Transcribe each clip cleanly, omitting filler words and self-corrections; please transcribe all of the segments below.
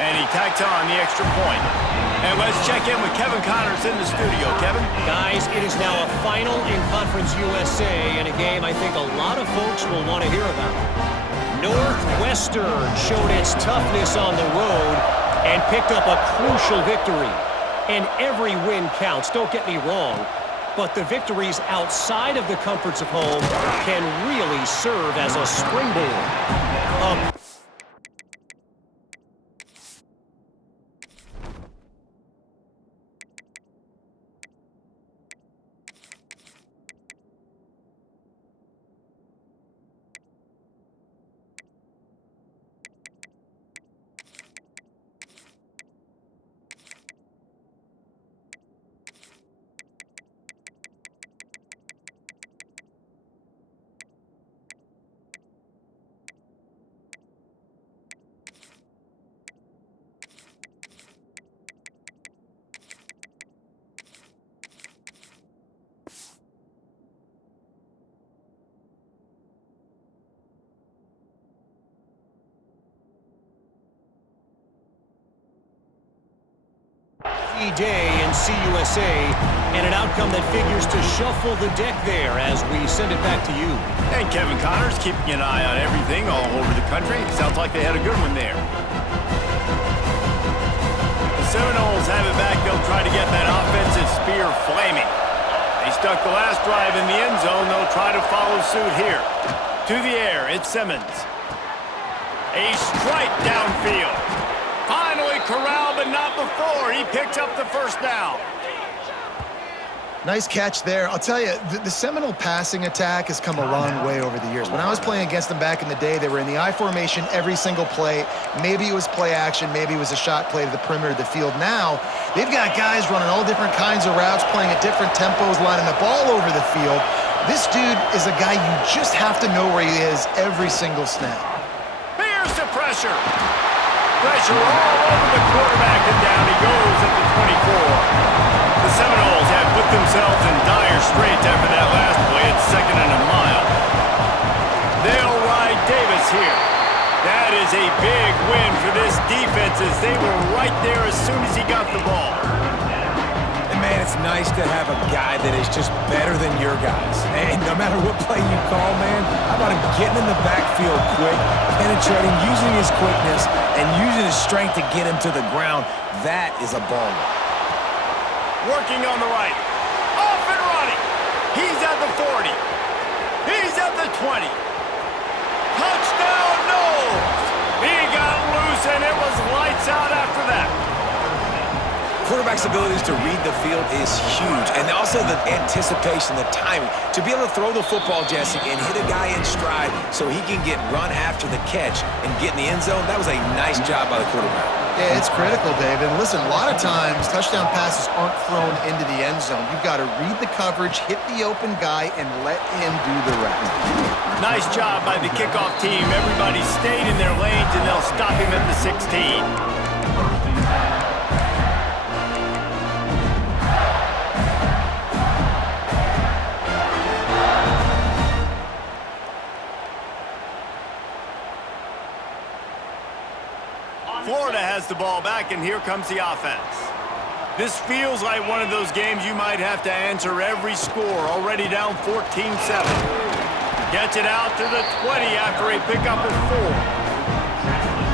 And he tacks on the extra point. And let's check in with Kevin Connors in the studio. Kevin? Guys, it is now a final in Conference USA in a game I think a lot of folks will want to hear about. Northwestern showed its toughness on the road and picked up a crucial victory. And every win counts, don't get me wrong, but the victories outside of the comforts of home can really serve as a springboard. Day in CUSA, and an outcome that figures to shuffle the deck there as we send it back to you. And Kevin Connors keeping an eye on everything all over the country. Sounds like they had a good one there. The Seminoles have it back. They'll try to get that offensive spear flaming. They stuck the last drive in the end zone. They'll try to follow suit here. To the air, it's Simmons. A strike downfield. Finally corralled, but not before. He picks up the first down. Nice catch there. I'll tell you, the Seminole passing attack has come a long way over the years. When I was playing against them back in the day, they were in the I formation every single play. Maybe it was play action. Maybe it was a shot play to the perimeter of the field. Now, they've got guys running all different kinds of routes, playing at different tempos, lining the ball over the field. This dude is a guy you just have to know where he is every single snap. Here's the pressure. Pressure all over the quarterback, and down he goes at the 24. The Seminoles have put themselves in dire straits after that last play. It's 2nd and a mile. They'll ride Davis here. That is a big win for this defense as they were right there as soon as he got the ball. And man, it's nice to have a guy that is just better than your guys. And no matter what play you call, man, how about him getting in the backfield quick, penetrating, using his quickness, and using his strength to get him to the ground. That is a baller. Working on the right. Off and running. He's at the 40. He's at the 20. Touchdown, Knowles. He got loose, and it was lights out after that. Quarterback's abilities to read the field is huge, and also the anticipation, the timing. To be able to throw the football, Jesse, and hit a guy in stride so he can get run after the catch and get in the end zone, that was a nice job by the quarterback. Yeah, it's critical, Dave. And listen, a lot of times touchdown passes aren't thrown into the end zone. You've got to read the coverage, hit the open guy, and let him do the rest. Nice job by the kickoff team. Everybody stayed in their lanes, and they'll stop him at the 16. Florida has the ball back, and here comes the offense. This feels like one of those games you might have to answer every score. Already down 14-7. Gets it out to the 20 after a pickup of 4.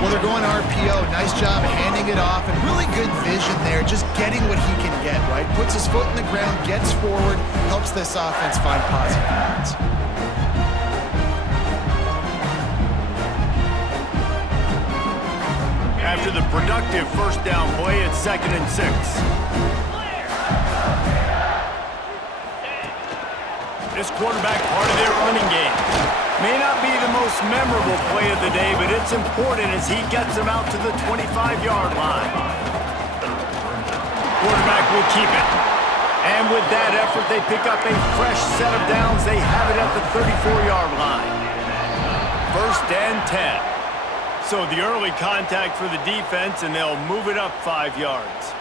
Well, they're going RPO. Nice job handing it off, and really good vision there, just getting what he can get, right? Puts his foot in the ground, gets forward, helps this offense find positive balance. After the productive first down play, it's 2nd and 6. This quarterback part of their running game. May not be the most memorable play of the day, but it's important as he gets them out to the 25-yard line. Quarterback will keep it. And with that effort, they pick up a fresh set of downs. They have it at the 34-yard line. 1st and 10. So the early contact for the defense, and they'll move it up 5 yards.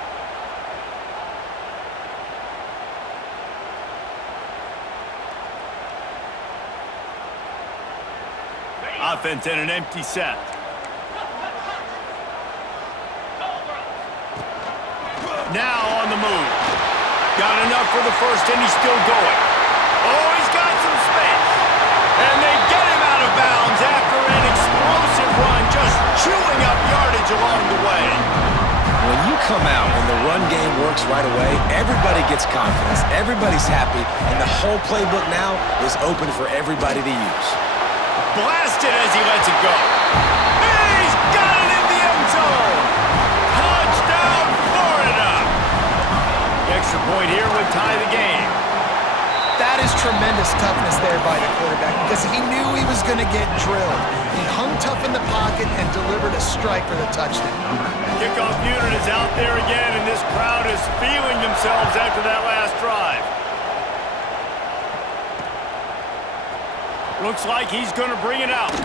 Offense in an empty set. Now on the move. Got enough for the first, and he's still going. Oh, he's got some space. And they get him out of bounds after an explosive run, just chewing up yardage along the way. When you come out and the run game works right away, everybody gets confidence, everybody's happy, and the whole playbook now is open for everybody to use. Blasted as he lets it go. He's got it in the end zone. Touchdown, Florida. The extra point here would tie the game. That is tremendous toughness there by the quarterback because he knew he was going to get drilled. He hung tough in the pocket and delivered a strike for the touchdown. Kickoff unit is out there again, and this crowd is feeling themselves after that last drive. Looks like he's going to bring it out.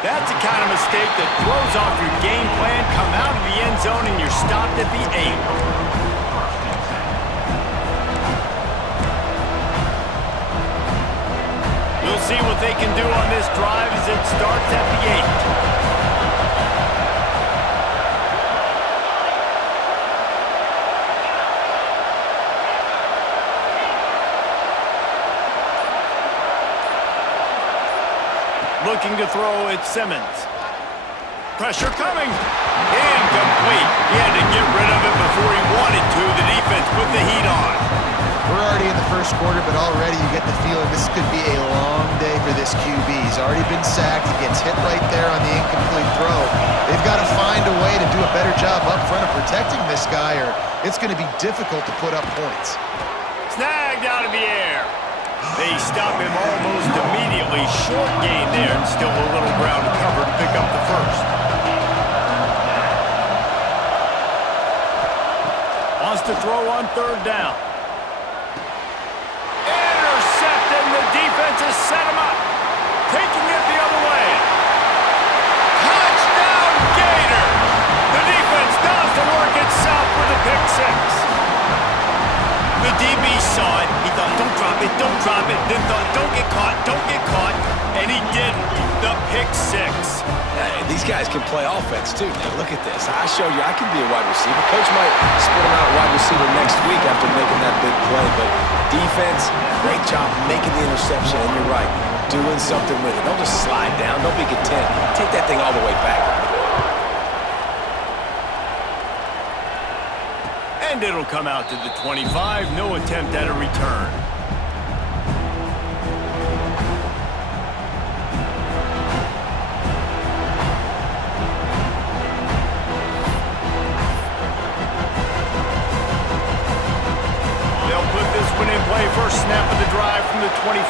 That's the kind of mistake that throws off your game plan. Come out of the end zone, and you're stopped at the 8. We'll see what they can do on this drive as it starts at the 8. Looking to throw, it's Simmons. Pressure coming. Incomplete. He had to get rid of it before he wanted to. The defense put the heat on. We're already in the first quarter, but already you get the feeling this could be a long day for this QB. He's already been sacked. He gets hit right there on the incomplete throw. They've got to find a way to do a better job up front of protecting this guy, or it's going to be difficult to put up points. Snagged out of the air. They stop him almost immediately. Short gain there, and still a little ground to cover to pick up the first. Wants to throw on third down. Intercepted, and the defense has set him up. Taking it the other way. Touchdown, Gators! The defense does the work itself with the pick six. The DB saw it. He thought, don't drop it. Then thought, don't get caught. And he didn't. The pick six. Hey, these guys can play offense, too. Now, look at this. I showed you I can be a wide receiver. Coach might split him out wide receiver next week after making that big play. But defense, great job making the interception. And you're right, doing something with it. Don't just slide down. Don't be content. Take that thing all the way back. And it'll come out to the 25. No attempt at a return. They'll put this one in play. First snap of the drive from the 25.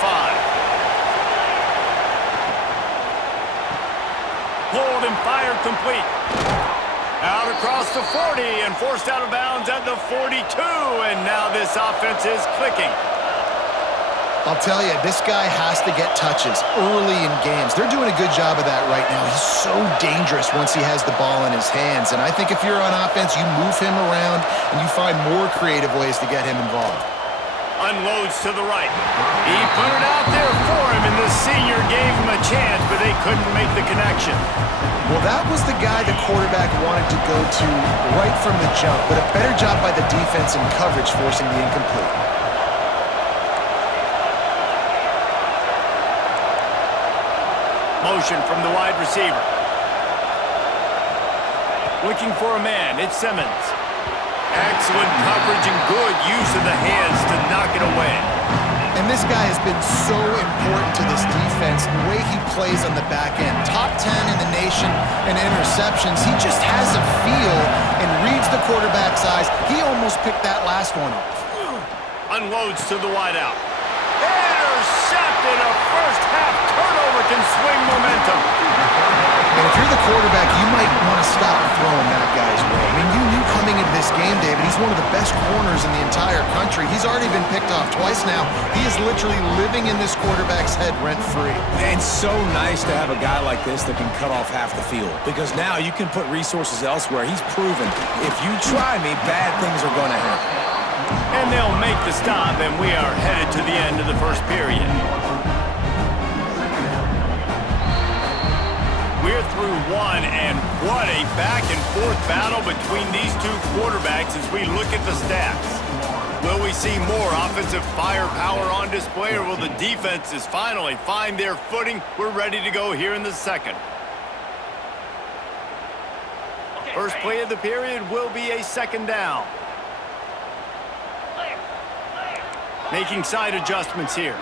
Pulled and fired complete. Out across the 40 and forced out of bounds at the 42. And now this offense is clicking. I'll tell you, this guy has to get touches early in games. They're doing a good job of that right now. He's so dangerous once he has the ball in his hands. And I think if you're on offense, you move him around and you find more creative ways to get him involved. Unloads to the right. He put it out there for him, and the senior gave him a chance, but they couldn't make the connection. Well, that was the guy the quarterback wanted to go to right from the jump, but a better job by the defense in coverage forcing the incomplete. Motion from the wide receiver. Looking for a man, it's Simmons. Excellent coverage and good use of the hands to knock it away. And this guy has been so important to this defense, the way he plays on the back end. Top 10 in the nation in interceptions. He just has a feel and reads the quarterback's eyes. He almost picked that last one off. Unloads to the wideout. Intercepted. A first half turnover can swing momentum. And if you're the quarterback, you might want to stop throwing that guy's way. I mean, you knew coming into this game, David, he's one of the best corners in the entire country. He's already been picked off twice now. He is literally living in this quarterback's head rent-free. And so nice to have a guy like this that can cut off half the field. Because now you can put resources elsewhere. He's proven, if you try me, bad things are going to happen. And they'll make the stop, and we are headed to the end of the first period. We're through one, and what a back-and-forth battle between these two quarterbacks as we look at the stats. Will we see more offensive firepower on display, or will the defenses finally find their footing? We're ready to go here in the second. First play of the period will be a second down. Making side adjustments here.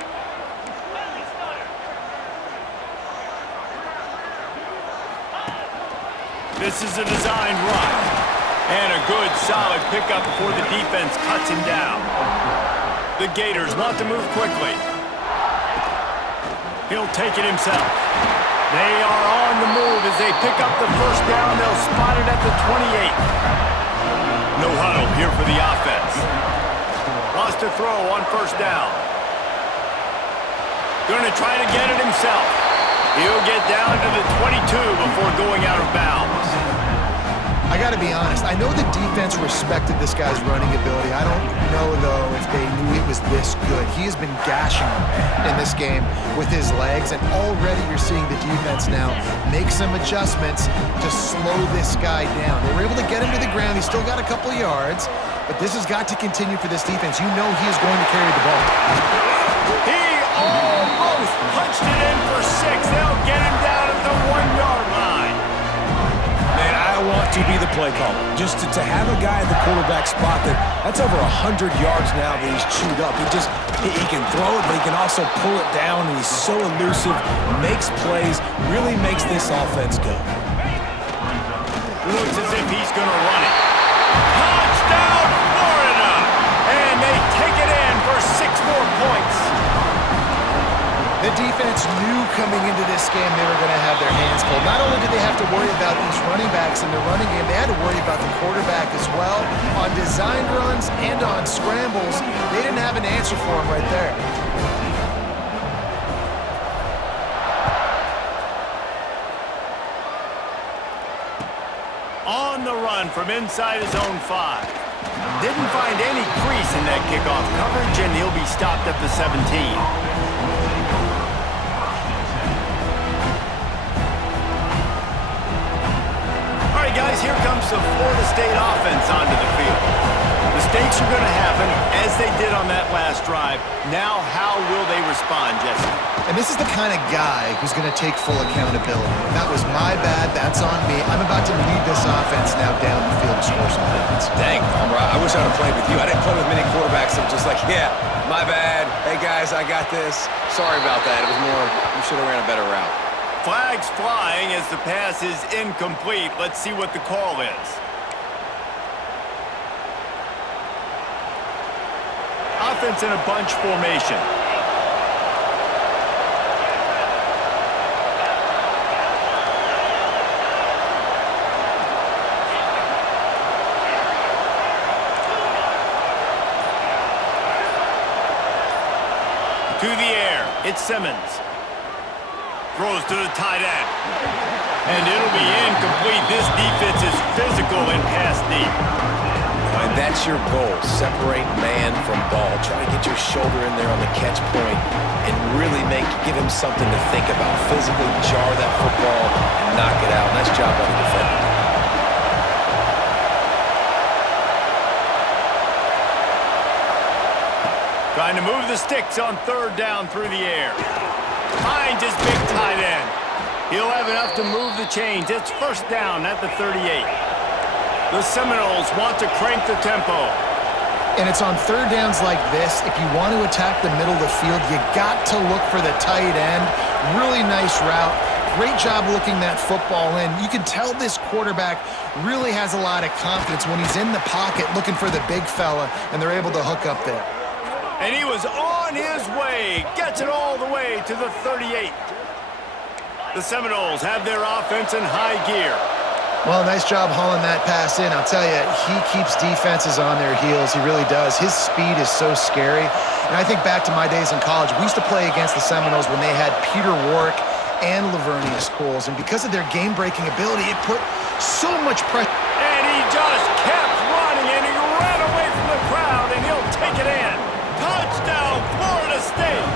This is a designed run. And a good, solid pickup before the defense cuts him down. The Gators want to move quickly. He'll take it himself. They are on the move as they pick up the first down. They'll spot it at the 28. No huddle here for the offense. Wants to throw on first down. Going to try to get it himself. He'll get down to the 22 before going out of bounds. I got to be honest, I know the defense respected this guy's running ability. I don't know, though, if they knew it was this good. He has been gashing them in this game with his legs, and already you're seeing the defense now make some adjustments to slow this guy down. They were able to get him to the ground. He's still got a couple yards, but this has got to continue for this defense. You know he is going to carry the ball. He almost punched it in for 6. They'll get him down at the 1-yard line. Man, I want to be the play caller. Just to have a guy at the quarterback spot that's over 100 yards now that he's chewed up. He can throw it, but he can also pull it down, and he's so elusive, makes plays, really makes this offense go. Looks as if he's going to run it. Touchdown, Florida! And they take it in for 6 more points. The defense knew coming into this game they were going to have their hands full. Not only did they have to worry about these running backs in the running game, they had to worry about the quarterback as well. On design runs and on scrambles, they didn't have an answer for him right there. On the run from inside his own 5. Didn't find any crease in that kickoff coverage, and he'll be stopped at the 17. Guys, here comes the Florida State offense onto the field. Mistakes are going to happen, as they did on that last drive. Now, how will they respond, Jesse? And this is the kind of guy who's going to take full accountability. That was my bad. That's on me. I'm about to lead this offense now down the field to score some points. Dang, I wish I would have played with you. I didn't play with many quarterbacks that were just like, yeah, my bad. Hey, guys, I got this. Sorry about that. It was more, you should have ran a better route. Flags flying as the pass is incomplete. Let's see what the call is. Offense in a bunch formation. To the air, it's Simmons. Throws to the tight end. And it'll be incomplete. This defense is physical and pass deep. And that's your goal. Separate man from ball. Try to get your shoulder in there on the catch point and really give him something to think about. Physically jar that football and knock it out. Nice job by the defender. Trying to move the sticks on 3rd down through the air. Finds his big tight end. He'll have enough to move the chains. It's 1st down at the 38. The Seminoles want to crank the tempo. And it's on 3rd downs like this. If you want to attack the middle of the field, you got to look for the tight end. Really nice route. Great job looking that football in. You can tell this quarterback really has a lot of confidence when he's in the pocket looking for the big fella, and they're able to hook up there. And he was on his way. Gets it all the way to the 38. The Seminoles have their offense in high gear. Well, nice job hauling that pass in. I'll tell you, he keeps defenses on their heels. He really does. His speed is so scary. And I think back to my days in college. We used to play against the Seminoles when they had Peter Warrick and Lavernius Coles. And because of their game-breaking ability, it put so much pressure. And he just kept running, and he ran away from the crowd, and he'll take it in. Touchdown, Florida State.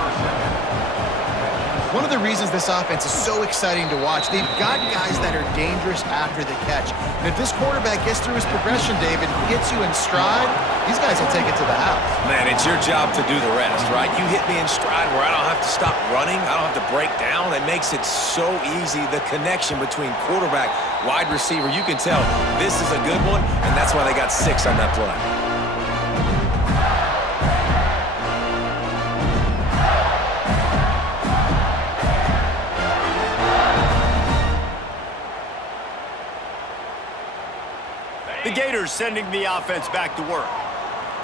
one of the reasons this offense is so exciting to watch. They've got guys that are dangerous after the catch. And if this quarterback gets through his progression, David, gets you in stride, these guys will take it to the house. Man, it's your job to do the rest, right? You hit me in stride where I don't have to stop running. I don't have to break down. It makes it so easy, the connection between quarterback, wide receiver. You can tell this is a good one, and that's why they got 6 on that play. The Gators sending the offense back to work.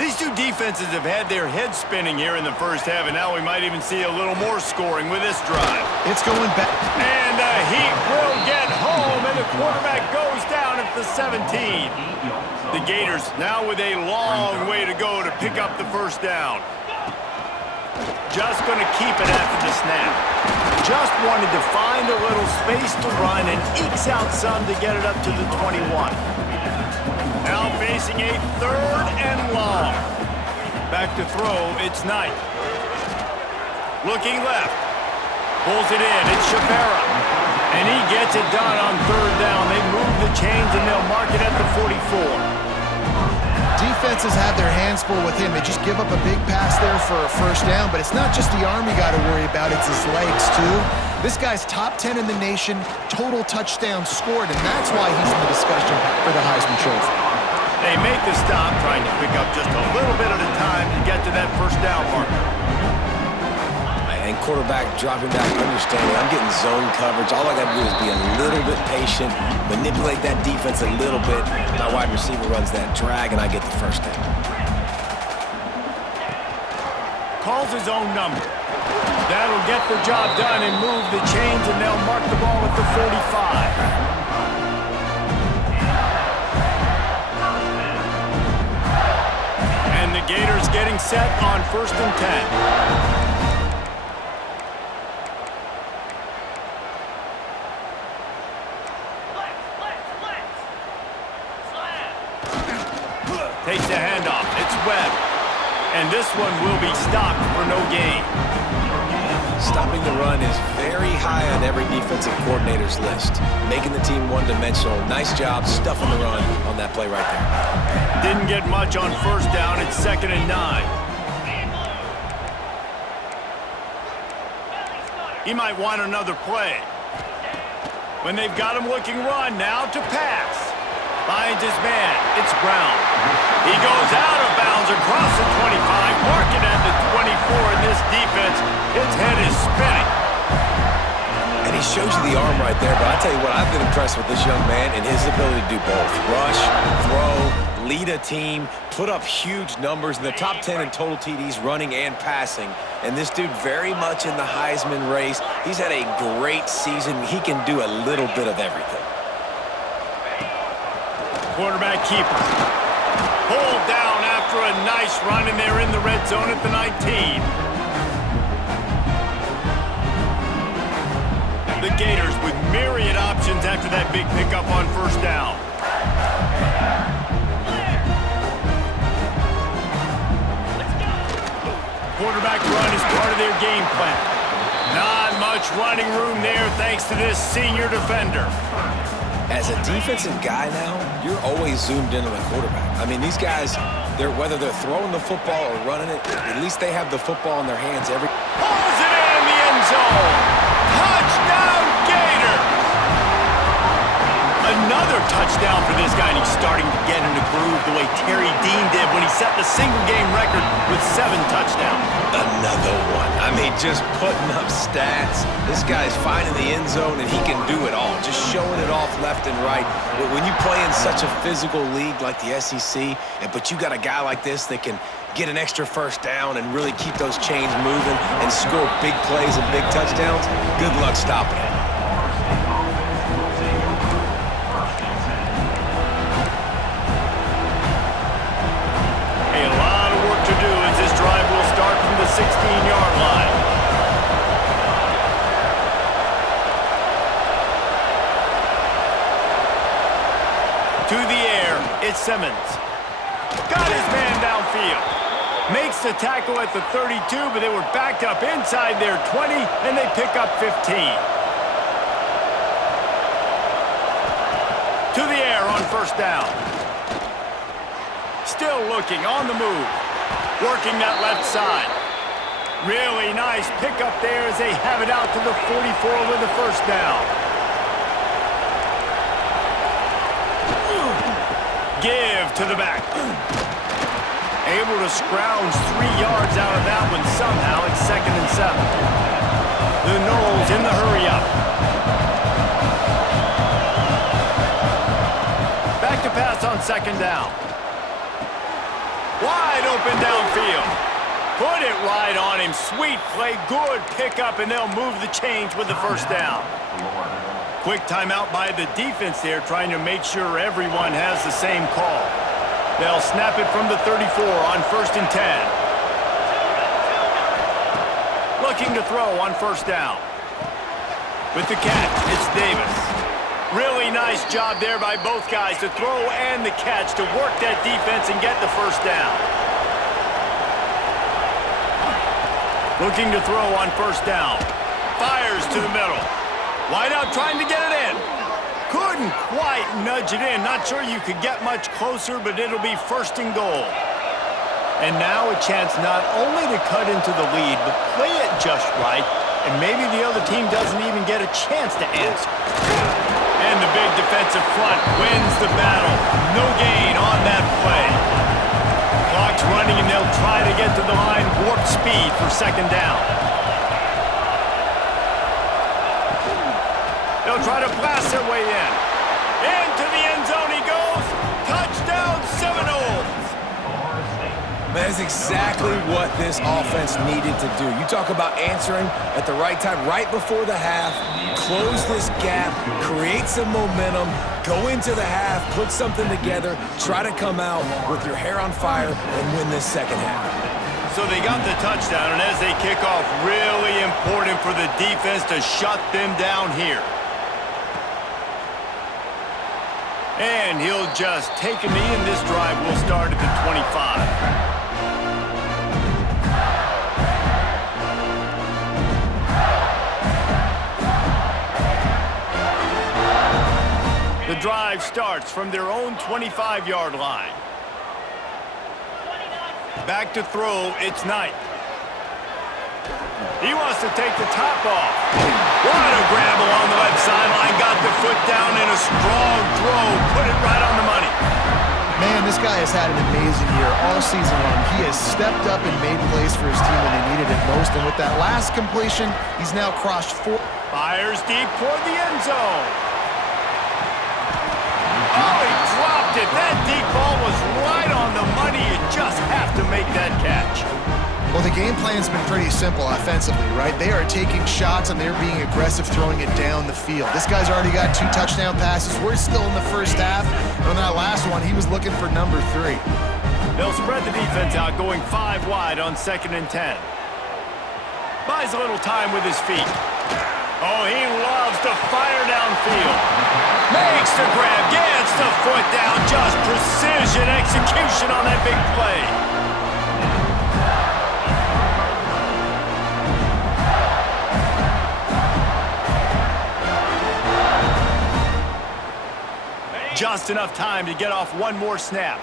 These two defenses have had their heads spinning here in the first half, and now we might even see a little more scoring with this drive. It's going back. And the Heat will get home, and the quarterback goes down at the 17. The Gators now with a long way to go to pick up the first down. Just going to keep it after the snap. Just wanted to find a little space to run and ekes out some to get it up to the 21. Now facing a 3rd and long. Back to throw, it's Knight. Looking left. Pulls it in, it's Shabara. And he gets it done on 3rd down. They move the chains and they'll mark it at the 44. Defenses have their hands full with him. They just give up a big pass there for a first down, but it's not just the arm you got to worry about, it's his legs too. This guy's top 10 in the nation, total touchdowns scored, and that's why he's in the discussion for the Heisman Trophy. They make the stop, trying to pick up just a little bit at a time to get to that first down marker. And quarterback dropping back, understanding I'm getting zone coverage. All I got to do is be a little bit patient, manipulate that defense a little bit. My wide receiver runs that drag, and I get the first down. Calls his own number. That'll get the job done and move the chains, and they'll mark the ball at the 45. And the Gators getting set on 1st and 10. Takes the handoff. It's Webb. And this one will be stopped for no gain. Stopping the run is very high on every defensive coordinator's list. Making the team one-dimensional. Nice job stuffing the run on that play right there. Didn't get much on 1st down. It's 2nd and 9. He might want another play. When they've got him looking run, now to pass. Finds his man. It's Brown. He goes out of bounds across the 25, marking at the 24 in this defense. Its head is spinning. And he shows you the arm right there, but I tell you what, I've been impressed with this young man and his ability to do both. Rush, throw, lead a team, put up huge numbers in the top 10 in total TDs, running and passing. And this dude very much in the Heisman race. He's had a great season. He can do a little bit of everything. Quarterback keeper. Pulled down after a nice run, and they're in the red zone at the 19. The Gators with myriad options after that big pickup on 1st down. Quarterback run is part of their game plan. Not much running room there thanks to this senior defender. As a defensive guy now, you're always zoomed in on the quarterback. I mean, these guys, whether they're throwing the football or running it, at least they have the football in their hands every... Pulls it in the end zone. Touchdown, Gators! Another touchdown for this guy, and he's starting to get in the groove the way Terry Dean did when he set the single-game record with 7 touchdowns. Another one. I mean, just putting up stats. This guy's finding the end zone, and he can do it all, just showing it off left and right. But when you play in such a physical league like the SEC, but you got a guy like this that can get an extra first down and really keep those chains moving and score big plays and big touchdowns, good luck stopping it. A lot of work to do as this drive will start from the 16-yard line. To the air, it's Simmons. Got his man downfield. Makes the tackle at the 32, but they were backed up inside their 20, and they pick up 15. To the air on first down. Still looking on the move. Working that left side. Really nice pickup there as they have it out to the 44 with the first down. Give to the back. Able to scrounge 3 yards out of that one somehow. It's 2nd and 7. The Knowles in the hurry up. Back to pass on 2nd down. Wide open downfield. Put it right on him. Sweet play. Good pickup, and they'll move the chains with the first down. Quick timeout by the defense there, trying to make sure everyone has the same call. They'll snap it from the 34 on 1st and 10. Looking to throw on first down. With the catch, it's Davis. Really nice job there by both guys to throw and the catch to work that defense and get the first down. Looking to throw on first down. Fires to the middle. Wide out trying to get it in. Couldn't quite nudge it in. Not sure you could get much closer, but it'll be 1st and goal. And now a chance not only to cut into the lead, but play it just right, and maybe the other team doesn't even get a chance to answer. And the big defensive front wins the battle. No gain on that play. Clock's running, and they'll try to get to the line warp speed for 2nd down. They'll try to blast their way in. Into the end zone he goes. Touchdown Seminoles. That is exactly what this offense needed to do. You talk about answering at the right time, right before the half, close this gap, create some momentum, go into the half, put something together, try to come out with your hair on fire and win this second half. So they got the touchdown, and as they kick off, really important for the defense to shut them down here. And he'll just take a knee, and this drive will start at the 25. The drive starts from their own 25-yard line. Back to throw, it's Knight. He wants to take the top off. What a grab along the left sideline. Got the foot down in a strong throw. Put it right on the money. Man, this guy has had an amazing year all season long. He has stepped up and made plays for his team when they needed it most. And with that last completion, he's now crossed 4. Fires deep toward the end zone. Oh, he dropped it. That deep ball was right on the money. You just have to make that catch. Well, the game plan's been pretty simple offensively, right? They are taking shots, and they're being aggressive, throwing it down the field. This guy's already got 2 touchdown passes. We're still in the first half. And on that last one, he was looking for number 3. They'll spread the defense out, going 5 wide on 2nd and 10. Buys a little time with his feet. Oh, he loves to fire downfield. Makes the grab, gets the foot down. Just precision execution on that big play. Just enough time to get off one more snap.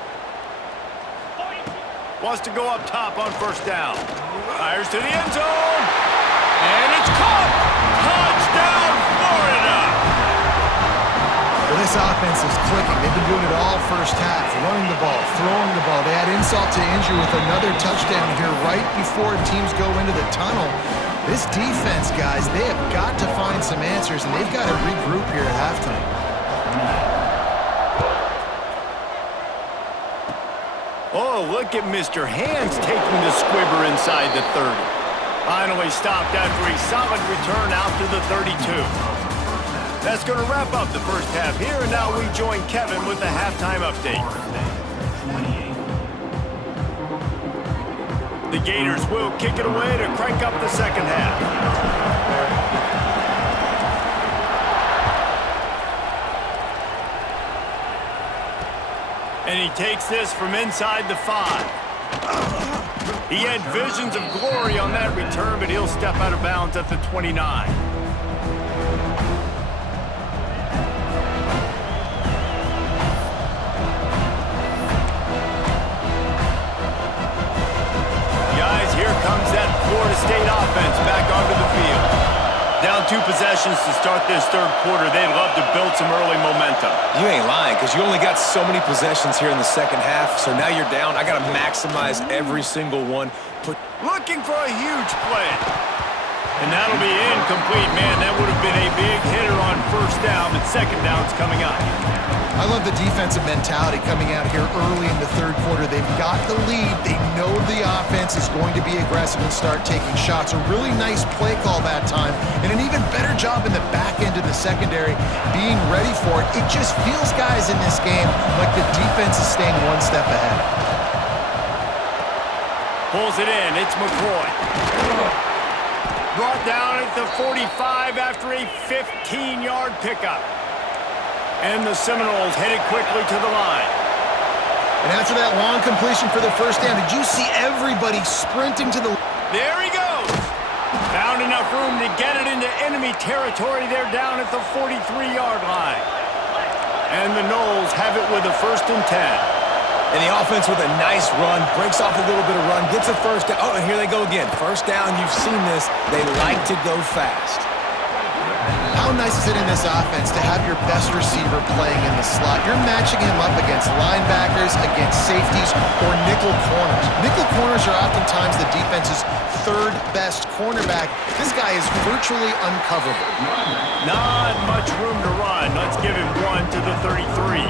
Wants to go up top on first down. Fires to the end zone. And it's caught. Touchdown, Florida. Well, this offense is clicking. They've been doing it all first half. Running the ball, throwing the ball. They add insult to injury with another touchdown here right before teams go into the tunnel. This defense, guys, they have got to find some answers, and they've got to regroup here at halftime. Oh, look at Mr. Hands taking the squibber inside the 30. Finally stopped after a solid return out to the 32. That's going to wrap up the first half here, and now we join Kevin with the halftime update. The Gators will kick it away to crank up the second half. And he takes this from inside the 5. He had visions of glory on that return, but he'll step out of bounds at the 29. Guys, here comes that Florida State offense back onto the field. Down 2 possessions to start this third quarter. They'd love to build some early momentum. You ain't lying, because you only got so many possessions here in the second half, so now you're down. I got to maximize every single one. Looking for a huge play. And that'll be incomplete, man. That would have been a big hitter on first down, but second down's coming up. I love the defensive mentality coming out here early in the third quarter. They've got the lead. They know the offense is going to be aggressive and start taking shots. A really nice play call that time, and an even better job in the back end of the secondary being ready for it. It just feels, guys, in this game like the defense is staying one step ahead. Pulls it in. It's McCoy. Brought down at the 45 after a 15-yard pickup. And the Seminoles headed quickly to the line. And after that long completion for the first down, did you see everybody sprinting to the... There he goes. Found enough room to get it into enemy territory there down at the 43-yard line. And the Noles have it with a 1st and 10. And the offense with a nice run, breaks off a little bit of run, gets a first down. Oh, and here they go again. First down, you've seen this. They like to go fast. How nice is it in this offense to have your best receiver playing in the slot? You're matching him up against linebackers, against safeties, or nickel corners. Nickel corners are oftentimes the defense's 3rd best cornerback. This guy is virtually uncoverable. Not much room to run. Let's give him 1 to the 33.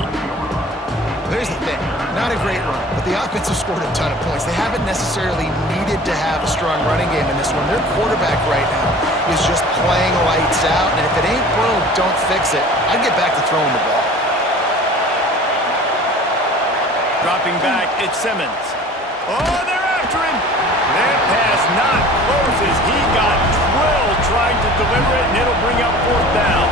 Here's the thing, not a great run, but the offense has scored a ton of points. They haven't necessarily needed to have a strong running game in this one. Their quarterback right now is just playing lights out, and if it ain't broke, don't fix it. I'd get back to throwing the ball. Dropping back, it's Simmons. Oh, they're after him. That pass not close as he got drilled trying to deliver it, and it'll bring up 4th down.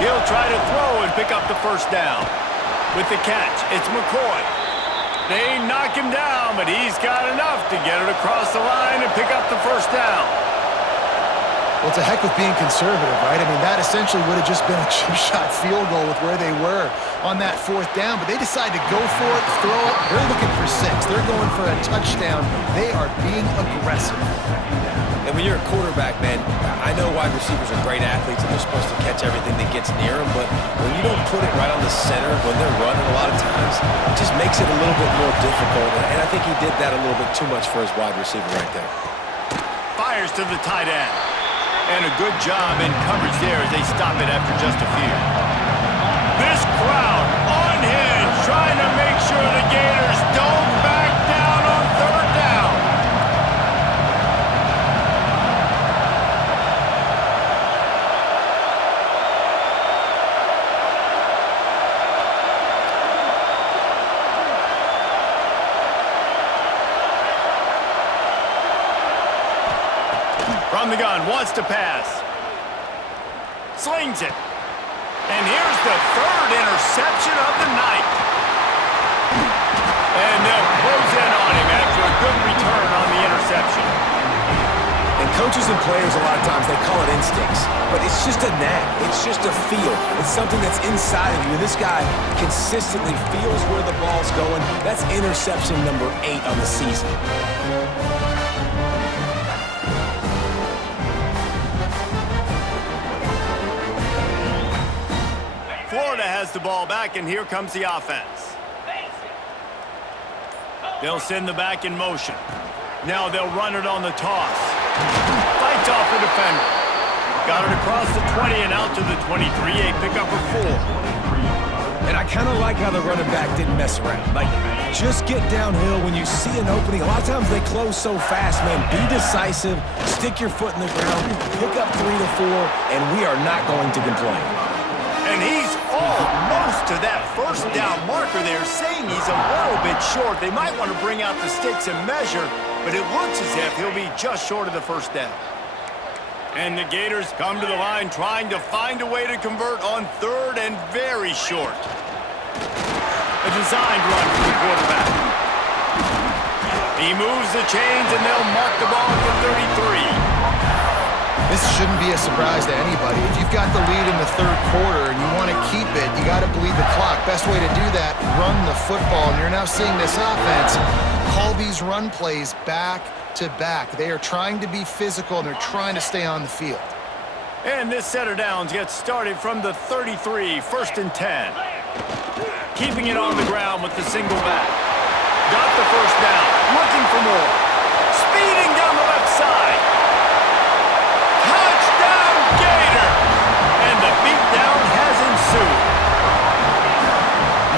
He'll try to throw and pick up the first down. With the catch, it's McCoy. They knock him down, but he's got enough to get it across the line and pick up the first down. Well, it's a heck of being conservative, right? I mean, that essentially would have just been a chip shot field goal with where they were on that 4th down, but they decide to go for it, throw it. They're looking for 6. They're going for a touchdown. They are being aggressive. And when you're a quarterback, man, I know wide receivers are great athletes and they're supposed to catch everything that gets near them, but when you don't put it right on the center when they're running a lot of times, it just makes it a little bit more difficult. And I think he did that a little bit too much for his wide receiver right there. Fires to the tight end. And a good job in coverage there as they stop it after just a few. This crowd unhinged, trying to make sure the Gators don't back down on 3rd down. From the gun, wants to pass. Slings it. And here's the 3rd interception of the night. And they'll close in on him after a good return on the interception. And coaches and players, a lot of times, they call it instincts. But it's just a knack. It's just a feel. It's something that's inside of you. And this guy consistently feels where the ball's going. That's interception number 8 on the season. Florida has the ball back, and here comes the offense. They'll send the back in motion. Now they'll run it on the toss. Fights off the defender. Got it across the 20 and out to the 23, a pickup of 4. And I kind of like how the running back didn't mess around. Like, just get downhill when you see an opening. A lot of times they close so fast, man. Be decisive, stick your foot in the ground, pick up 3 to 4, and we are not going to complain. And he's almost to that first down marker there, saying he's a little bit short. They might want to bring out the sticks and measure, but it looks as if he'll be just short of the first down. And the Gators come to the line trying to find a way to convert on 3rd and very short. A designed run for the quarterback. He moves the chains, and they'll mark the ball at the 33. This shouldn't be a surprise to anybody. If you've got the lead in the third quarter and you want to keep it, you got to bleed the clock. Best way to do that, run the football. And you're now seeing this offense call these run plays back to back. They are trying to be physical, and they're trying to stay on the field. And this set of downs gets started from the 33, 1st and 10. Keeping it on the ground with the single back. Got the first down, looking for more. Speeding down the left side. Touchdown, Gator! And the beatdown has ensued.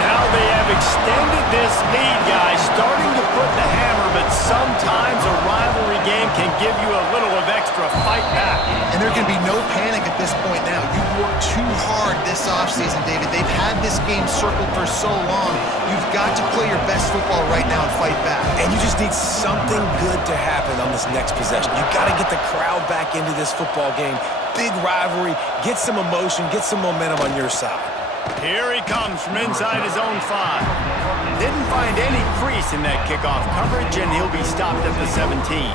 Now they have extended this lead, guys, starting to put the hammer, but sometimes a rivalry game can give you a little of extra fight back. And there can be no panic at this point now. You've worked too hard this offseason, David. They've had this game circled for so long. You've got to play your best football right now and fight back. And you just need something good to happen on this next possession. You got to get the crowd back into this football game. Big rivalry. Get some emotion. Get some momentum on your side. Here he comes from inside his own 5. Didn't find any crease in that kickoff coverage, and he'll be stopped at the 17.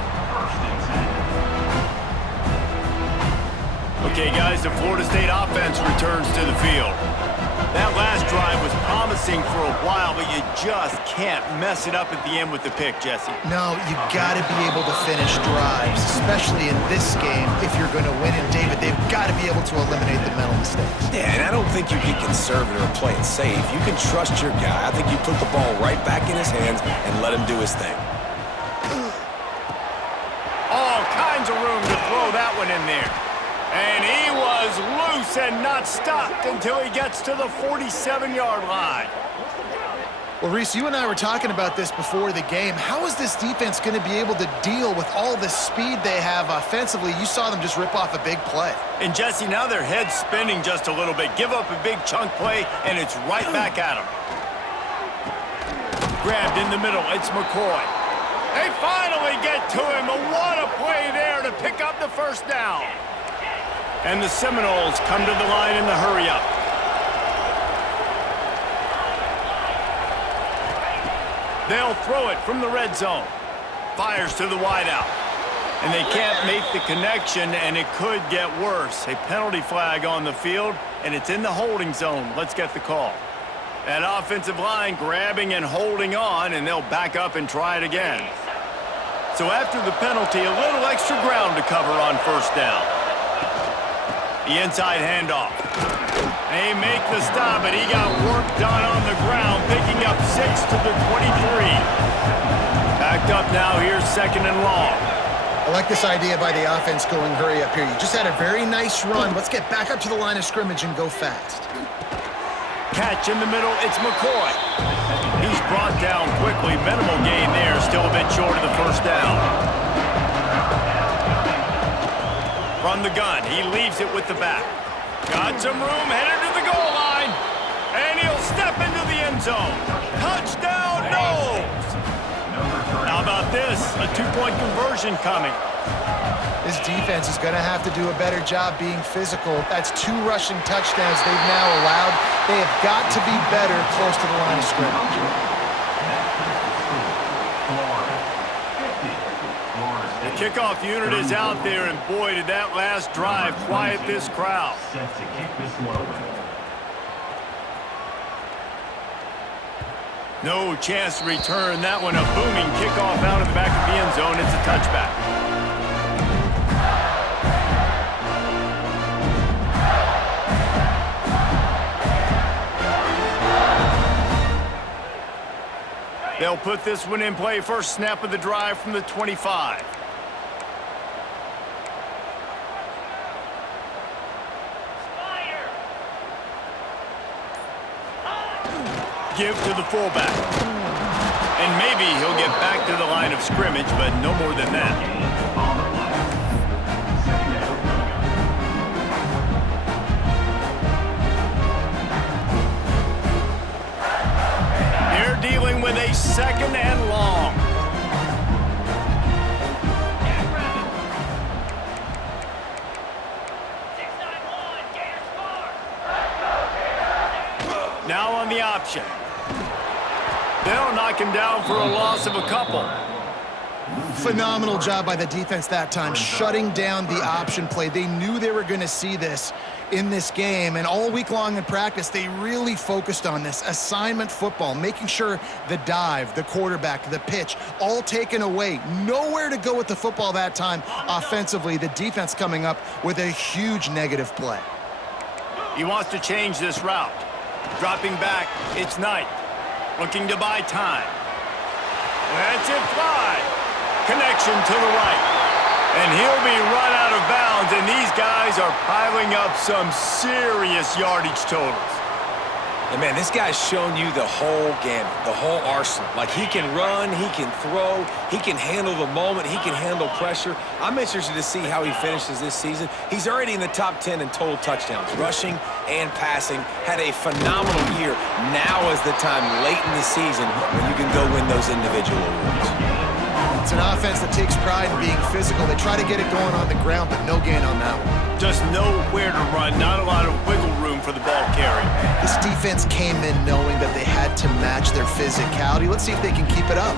Okay, guys, the Florida State offense returns to the field. That last drive was promising for a while, but you just can't mess it up at the end with the pick, Jesse. No, you got to be able to finish drives, especially in this game. If you're going to win it, David, they've got to be able to eliminate the mental mistakes. Yeah, and I don't think you get conservative or play it safe. You can trust your guy. I think you put the ball right back in his hands and let him do his thing. All kinds of room to throw that one in there. And he was loose and not stopped until he gets to the 47-yard line. Well, Reese, you and I were talking about this before the game. How is this defense going to be able to deal with all the speed they have offensively? You saw them just rip off a big play. And, Jesse, now their head's spinning just a little bit. Give up a big chunk play, and it's right back at them. Grabbed in the middle. It's McCoy. They finally get to him. What a play there to pick up the first down. And the Seminoles come to the line in the hurry-up. They'll throw it from the red zone. Fires to the wideout. And they can't make the connection, and it could get worse. A penalty flag on the field, and it's in the holding zone. Let's get the call. That offensive line grabbing and holding on, and they'll back up and try it again. So after the penalty, a little extra ground to cover on first down. The inside handoff. They make the stop, but he got work done on the ground, picking up 6 to the 23. Backed up now, here's 2nd and long. I like this idea by the offense going hurry up here. You just had a very nice run. Let's get back up to the line of scrimmage and go fast. Catch in the middle, it's McCoy. He's brought down quickly. Minimal gain there, still a bit short of the first down. From the gun, he leaves it with the back. Got some room, headed to the goal line. And he'll step into the end zone. Touchdown, Knowles! How about this? A 2-point conversion coming. This defense is going to have to do a better job being physical. That's 2 rushing touchdowns they've now allowed. They have got to be better close to the line of scrimmage. The kickoff unit is out there, and boy, did that last drive quiet this crowd. No chance to return that one. A booming kickoff out of the back of the end zone. It's a touchback. They'll put this one in play. First snap of the drive from the 25. Give to the fullback. And maybe he'll get back to the line of scrimmage, but no more than that. They're dealing with a 2nd and long. Now on the option. They'll knock him down for a loss of a couple. Phenomenal job by the defense that time, shutting down the option play. They knew they were going to see this in this game, and all week long in practice, they really focused on this assignment football, making sure the dive, the quarterback, the pitch, all taken away. Nowhere to go with the football that time offensively. The defense coming up with a huge negative play. He wants to change this route. Dropping back, it's Knight. Looking to buy time. That's it, fly. Connection to the right. And he'll be run out of bounds, and these guys are piling up some serious yardage totals. And man, this guy's shown you the whole gamut, the whole arsenal. Like, he can run, he can throw, he can handle the moment, he can handle pressure. I'm interested to see how he finishes this season. He's already in the top 10 in total touchdowns, rushing and passing. Had a phenomenal year. Now is the time late in the season when you can go win those individual awards. It's an offense that takes pride in being physical. They try to get it going on the ground, but no gain on that one. Just nowhere to run, not a lot of wiggle room for the ball carrier. This defense came in knowing that they had to match their physicality. Let's see if they can keep it up.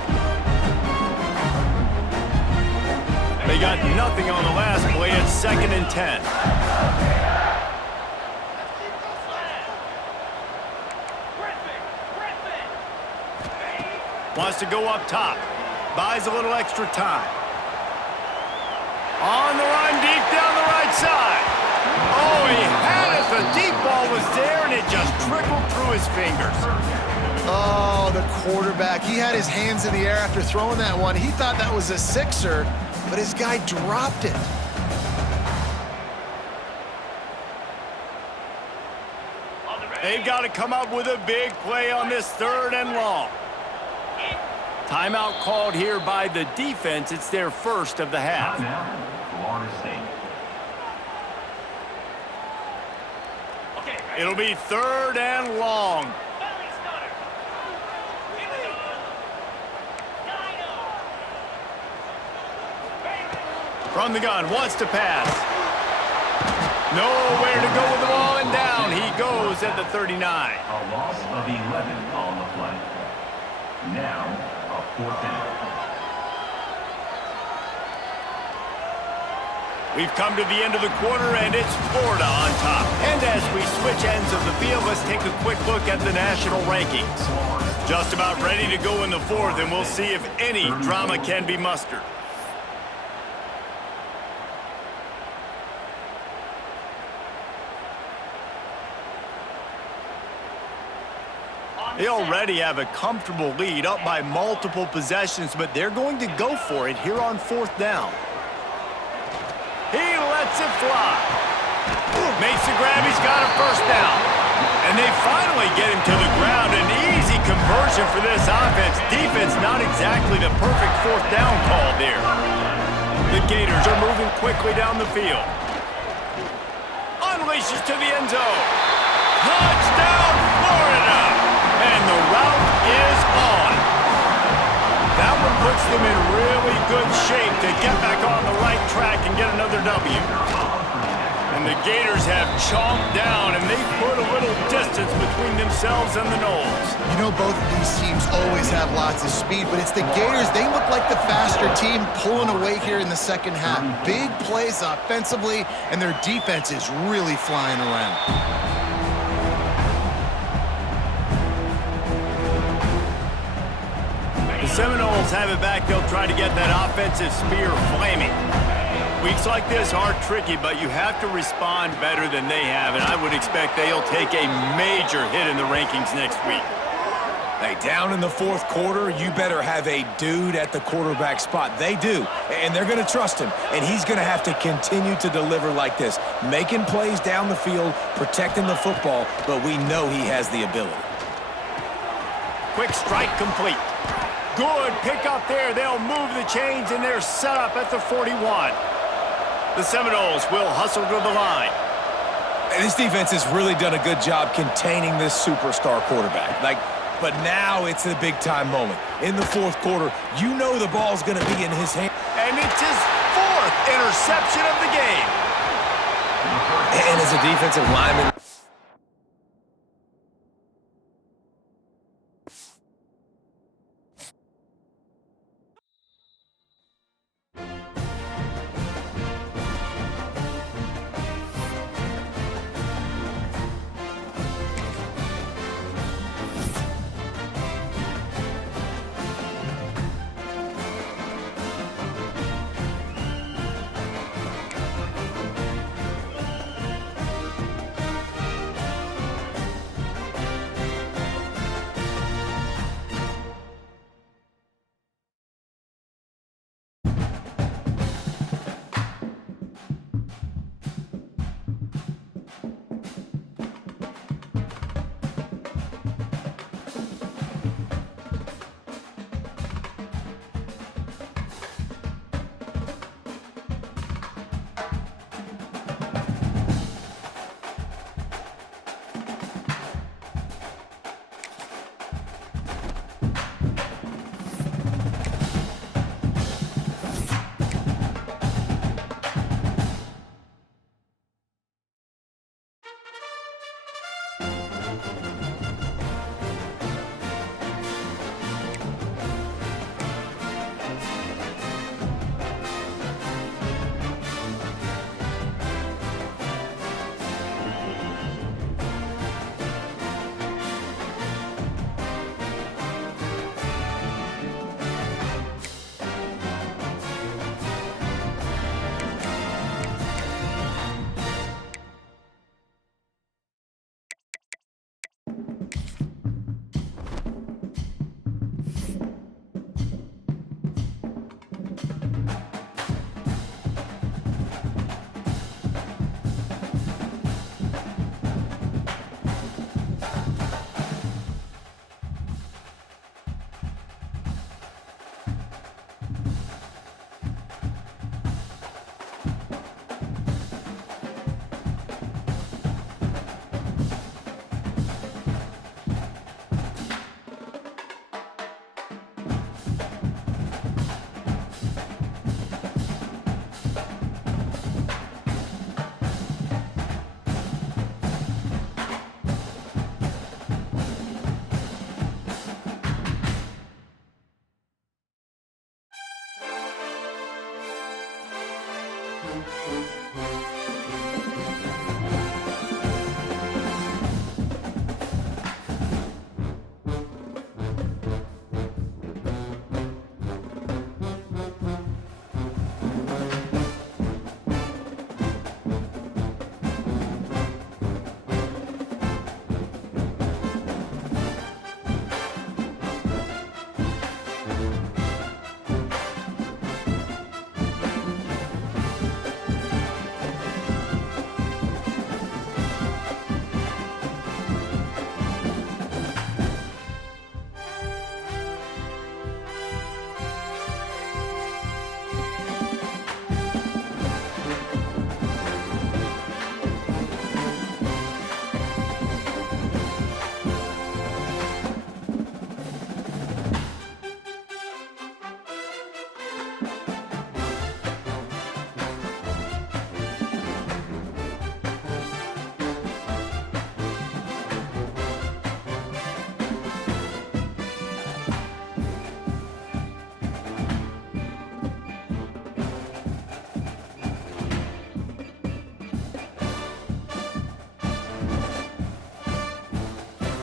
They got nothing on the last play. It's 2nd and 10. Wants to go up top. Buys a little extra time. On the run, deep down the right side. Oh, he had it. The deep ball was there, and it just trickled through his fingers. Oh, the quarterback. He had his hands in the air after throwing that one. He thought that was a sixer, but his guy dropped it. They've got to come up with a big play on this 3rd and long. Timeout called here by the defense. It's their first of the half. Florida State. It'll be 3rd and long. From the gun, wants to pass. Nowhere to go with the ball, and down he goes at the 39. A loss of 11 on the play. Now, a 4th down. We've come to the end of the quarter, and it's Florida on top. And as we switch ends of the field, let's take a quick look at the national rankings. Just about ready to go in the 4th, and we'll see if any drama can be mustered. They already have a comfortable lead, up by multiple possessions, but they're going to go for it here on 4th down. He lets it fly. Makes the grab, he's got a 1st down. And they finally get him to the ground. An easy conversion for this offense. Defense, not exactly the perfect 4th down call there. The Gators are moving quickly down the field. Unleashes to the end zone. Touchdown, Florida! And the route is on. That one puts them in really good shape to get back on the right track and get another W. And the Gators have chomped down, and they put a little distance between themselves and the Noles. You know, both of these teams always have lots of speed, but it's the Gators. They look like the faster team pulling away here in the 2nd half. Big plays offensively, and their defense is really flying around. Seminoles have it back. They'll try to get that offensive spear flaming. Weeks like this are tricky, but you have to respond better than they have, and I would expect they'll take a major hit in the rankings next week. Hey, down in the 4th quarter, you better have a dude at the quarterback spot. They do, and they're going to trust him, and he's going to have to continue to deliver like this, making plays down the field, protecting the football, but we know he has the ability. Quick strike complete. Good pick up there. They'll move the chains, and they're set up at the 41. The Seminoles will hustle to the line. And this defense has really done a good job containing this superstar quarterback. But now it's a big-time moment. In the 4th quarter, you know the ball's going to be in his hand. And it's his 4th interception of the game. And as a defensive lineman,